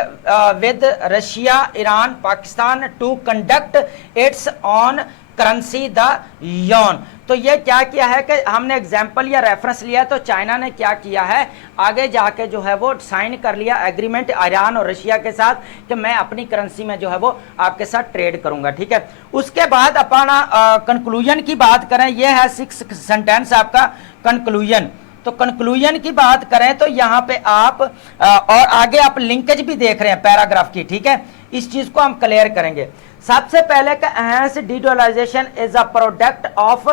with Russia, Iran, Pakistan to conduct its on currency the yuan. तो ये क्या किया है कि हमने एग्जाम्पल या रेफरेंस लिया, तो चाइना ने क्या किया है, आगे जाके जो है वो साइन कर लिया एग्रीमेंट ईरान और रशिया के साथ कि मैं अपनी करेंसी में जो है वो आपके साथ ट्रेड करूंगा, ठीक है। उसके बाद अपना कंक्लूजन की बात करें, ये है 6 सेंटेंस आपका कंक्लूजन। तो कंक्लूजन की बात करें तो यहाँ पे आप और आगे आप लिंकेज भी देख रहे हैं पैराग्राफ की, ठीक है, इस चीज को हम क्लियर करेंगे। सबसे पहले का enhance dedollarization is a product of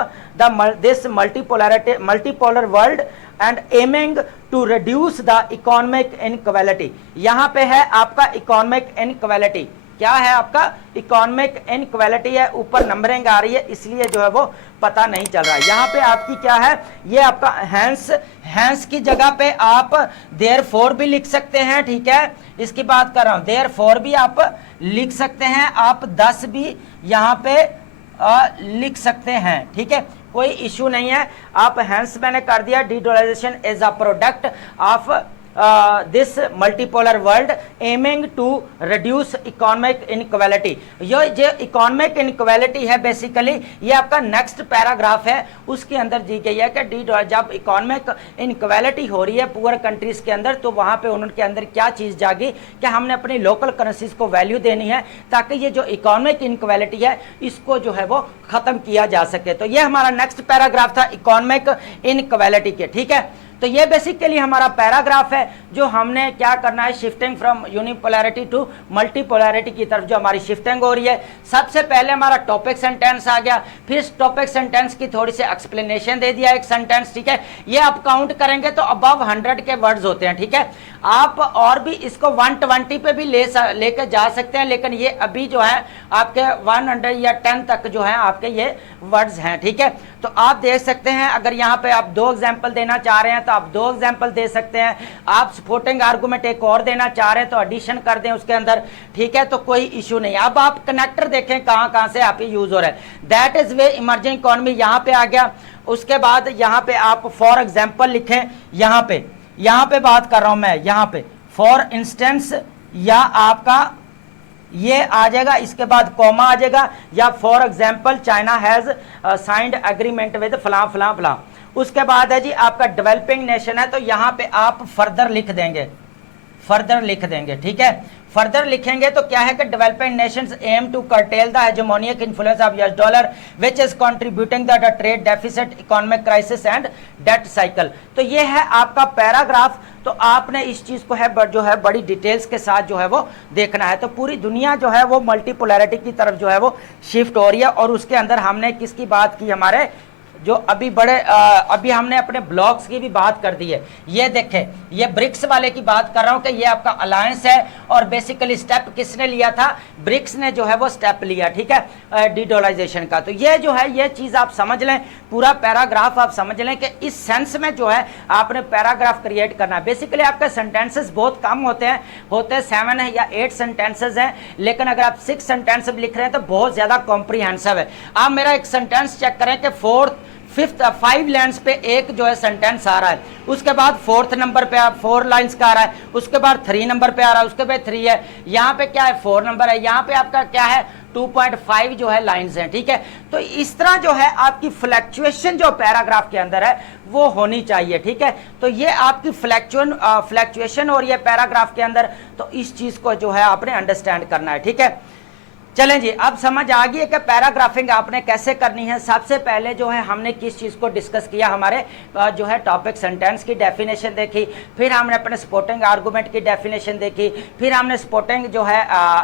this multipolar world and aiming to reduce the economic inequality. यहाँ पे है आपका इकोनॉमिक इनइक्वालिटी, क्या है आपका इकोनॉमिक इनइक्वालिटी है, ऊपर नंबरिंग आ रही है इसलिए जो है वो पता नहीं चल रहा है। यहाँ पे आपकी क्या है, ये आपका हैंस की जगह पे आप देयरफॉर भी लिख सकते हैं, ठीक है, इसकी बात कर रहा हूं, देयरफॉर भी आप लिख सकते हैं, आप 10 भी यहाँ पे लिख सकते हैं, ठीक है, कोई इश्यू नहीं है। आप हैंस मैंने कर दिया, dedollarization is a product of this multipolar world aiming to reduce economic inequality. ये जो इकोनॉमिक इनइक्वालिटी है बेसिकली ये आपका नेक्स्ट पैराग्राफ है, उसके अंदर दी गई है कि जब इकोनॉमिक इनइक्वालिटी हो रही है पुअर कंट्रीज के अंदर, तो वहां पे उनके अंदर क्या चीज जागी कि हमने अपनी लोकल करेंसीज को वैल्यू देनी है ताकि ये जो इकोनॉमिक इनइक्वालिटी है इसको जो है वो खत्म किया जा सके। तो ये हमारा नेक्स्ट पैराग्राफ था इकोनॉमिक इनइक्वालिटी के, ठीक है। तो ये बेसिकली हमारा पैराग्राफ है जो हमने क्या करना है, shifting from unipolarity to multipolarity की तरफ जो हमारी शिफ्टिंग हो रही है। सबसे पहले हमारा टॉपिक सेंटेंस आ गया, फिर टॉपिक सेंटेंस की थोड़ी सी एक्सप्लेनेशन दे दिया एक सेंटेंस, ठीक है। ये आप काउंट करेंगे तो अबव 100 के वर्ड्स होते हैं, ठीक है। आप और भी इसको 120 पे भी लेकर जा सकते हैं, लेकिन ये अभी जो है आपके 100 या 10 तक जो है आपके ये वर्ड्स हैं, ठीक है। तो आप देख सकते हैं, अगर यहाँ पे आप 2 एग्जाम्पल देना चाह रहे हैं तो आप 2 एग्जाम्पल दे सकते हैं। आप सपोर्टिंग आर्गुमेंट एक और देना चाह रहे हैं तो एडिशन कर दें उसके अंदर, ठीक है, तो कोई इश्यू नहीं। अब आप कनेक्टर देखें कहां से आप यूज हो रहा है। That is way emerging economy यहाँ पे आ गया। उसके बाद यहाँ पे आप फॉर एग्जाम्पल लिखें, यहाँ पे बात कर रहा हूं मैं, यहाँ पे फॉर इंस्टेंस या आपका ये आ जाएगा, इसके बाद कॉमा आ जाएगा, या for example China has signed agreement with फला फला फला। उसके बाद है जी आपका डेवलपिंग नेशन है, तो यहाँ पे आप फर्दर लिख देंगे, ठीक है। फर्दर लिखेंगे तो क्या है कि developing nations aim to curtail the hegemonic influence of US dollar which is contributing the trade deficit, economic crisis and debt cycle. तो ये है आपका पैराग्राफ। तो आपने इस चीज को है जो है बड़ी डिटेल्स के साथ जो है वो देखना है। तो पूरी दुनिया जो है वो मल्टीपोलैरिटी की तरफ जो है वो शिफ्ट हो रही है, और उसके अंदर हमने किसकी बात की, हमारे जो अभी अभी हमने अपने ब्लॉक्स की भी बात कर दी है। ये देखें, ये ब्रिक्स वाले की बात कर रहा हूं कि ये आपका अलायंस है, और बेसिकली स्टेप किसने लिया था, ब्रिक्स ने जो है वो स्टेप लिया, ठीक है, डीडोलराइजेशन का। तो ये जो है ये चीज आप समझ लें, पूरा पैराग्राफ आप समझ लें कि इस सेंस में जो है आपने पैराग्राफ क्रिएट करना है। बेसिकली आपके सेंटेंसेस बहुत कम होते हैं 7 है या 8 सेंटेंसेस हैं, लेकिन अगर आप 6 सेंटेंस लिख रहे हैं तो बहुत ज्यादा कॉम्प्रिहेंसिव है। आप मेरा एक सेंटेंस चेक करें कि 5 लाइन्स पे एक जो है सेंटेंस आ रहा है, उसके बाद 4th नंबर पे 4 लाइन्स का आ रहा है, उसके बाद 3 नंबर पे आ रहा है, उसके बाद 3 है, यहाँ पे क्या है 4 नंबर है, यहाँ पे आपका क्या है 2.5 जो है लाइन्स हैं, ठीक है। तो इस तरह जो है आपकी फ्लैक्चुएशन जो पैराग्राफ के अंदर है वो होनी चाहिए, ठीक है। तो ये आपकी फ्लैक्चुएशन और ये पैराग्राफ के अंदर, तो इस चीज को जो है आपने अंडरस्टैंड करना है, ठीक है। चलें जी, अब समझ आ गई है कि पैराग्राफिंग आपने कैसे करनी है। सबसे पहले जो है हमने किस चीज़ को डिस्कस किया, हमारे जो है टॉपिक सेंटेंस की डेफिनेशन देखी, फिर हमने अपने सपोर्टिंग आर्गूमेंट की डेफिनेशन देखी, फिर हमने सपोर्टिंग जो है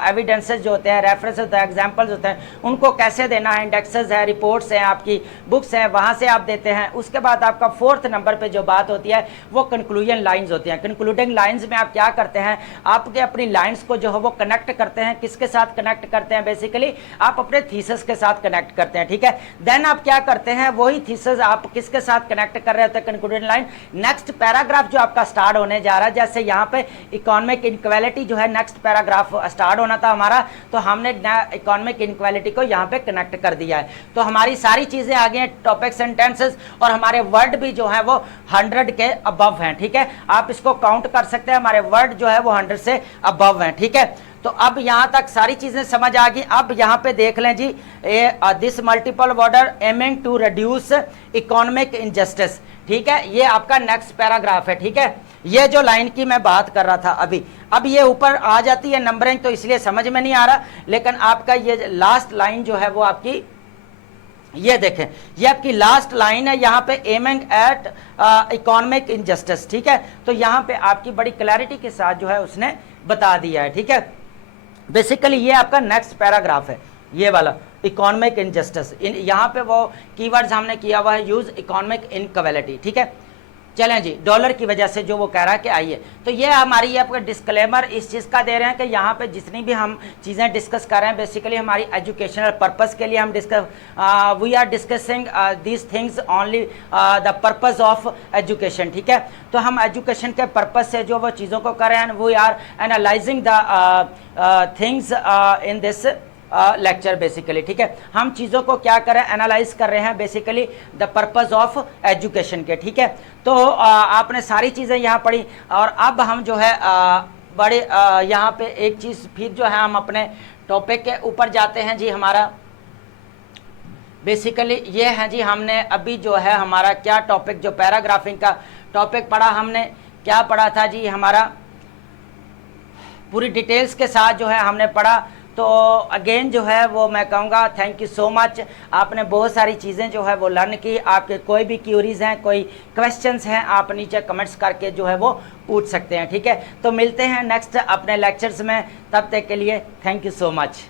एविडेंसेस जो होते हैं, रेफरेंस होते हैं, एग्जाम्पल्स होते हैं, उनको कैसे देना है, इंडेक्सेस है, रिपोर्ट्स हैं, आपकी बुक्स हैं, वहाँ से आप देते हैं। उसके बाद आपका 4th नंबर पर जो बात होती है वो कंक्लूजन लाइन्स होती हैं। कंक्लूडिंग लाइन्स में आप क्या करते हैं, आपके अपनी लाइन्स को जो है वो कनेक्ट करते हैं, किसके साथ कनेक्ट करते हैं, बेसिकली आप अपने थीसिस के साथ कनेक्ट करते हैं, ठीक है। देन आप क्या करते हैं, वही थीसिस आप किसके साथ कनेक्ट कर रहे होते हैं, कंक्लूडिंग लाइन। नेक्स्ट पैराग्राफ जो आपका स्टार्ट होने जा रहा है, जैसे यहाँ पे इकोनॉमिक इनक्वालिटी जो है नेक्स्ट पैराग्राफ स्टार्ट होना था हमारा, तो हमने इकोनॉमिक इनक्वालिटी को यहाँ पे कनेक्ट कर दिया है। तो हमारी सारी चीजें आ गई हैं, टॉपिक सेंटेंसेस, और हमारे वर्ड भी जो है वो 100 के अबव हैं, ठीक है। आप इसको काउंट कर सकते हैं, हमारे वर्ड जो है वो 100 से अबव हैं, ठीक है। तो अब यहां तक सारी चीजें समझ आ गई। अब यहां पे देख लें जी, this multiple border aiming to reduce economic injustice, ठीक है। ये आपका नेक्स्ट पैराग्राफ है, ठीक है। ये जो लाइन की मैं बात कर रहा था अभी, अब ये ऊपर आ जाती है नंबरिंग, तो इसलिए समझ में नहीं आ रहा, लेकिन आपका ये लास्ट लाइन जो है वो आपकी, ये देखें, ये आपकी लास्ट लाइन है, यहाँ पे एमिंग एट इकोनॉमिक इनजस्टिस, ठीक है। तो यहाँ पे आपकी बड़ी क्लैरिटी के साथ जो है उसने बता दिया है, ठीक है। बेसिकली ये आपका नेक्स्ट पैराग्राफ है, ये वाला इकोनॉमिक इनजस्टिस। यहाँ पे वो कीवर्ड्स हमने किया हुआ है यूज, इकोनॉमिक इनक्वालिटी, ठीक है। चलें जी, डॉलर की वजह से जो वो कह रहा है कि आइए, तो ये हमारी आपका डिस्क्लेमर इस चीज़ का दे रहे हैं कि यहाँ पे जितनी भी हम चीज़ें डिस्कस कर रहे हैं बेसिकली हमारी एजुकेशनल पर्पस के लिए हम we are discussing these things only the purpose of education, ठीक है। तो हम एजुकेशन के पर्पस से जो वो चीज़ों को कर रहे हैं, we are analysing the things in this lecture basically, ठीक है। हम चीज़ों को क्या कर रहे हैं, एनालाइज कर रहे हैं basically the purpose of education के, ठीक है। तो आपने सारी चीज़ें यहाँ पढ़ी, और अब हम जो है बड़े यहाँ पे एक चीज़ फिर जो है हम अपने टॉपिक के ऊपर जाते हैं जी। हमारा बेसिकली ये है जी, हमने अभी जो है हमारा क्या टॉपिक, जो पैराग्राफिंग का टॉपिक पढ़ा, हमने क्या पढ़ा था जी, हमारा पूरी डिटेल्स के साथ जो है हमने पढ़ा। तो अगेन जो है वो मैं कहूँगा थैंक यू सो मच, आपने बहुत सारी चीज़ें जो है वो लर्न की। आपके कोई भी क्यूरीज़ हैं, कोई क्वेश्चंस हैं, आप नीचे कमेंट्स करके जो है वो पूछ सकते हैं, ठीक है। तो मिलते हैं नेक्स्ट अपने लेक्चर्स में, तब तक के लिए थैंक यू सो मच।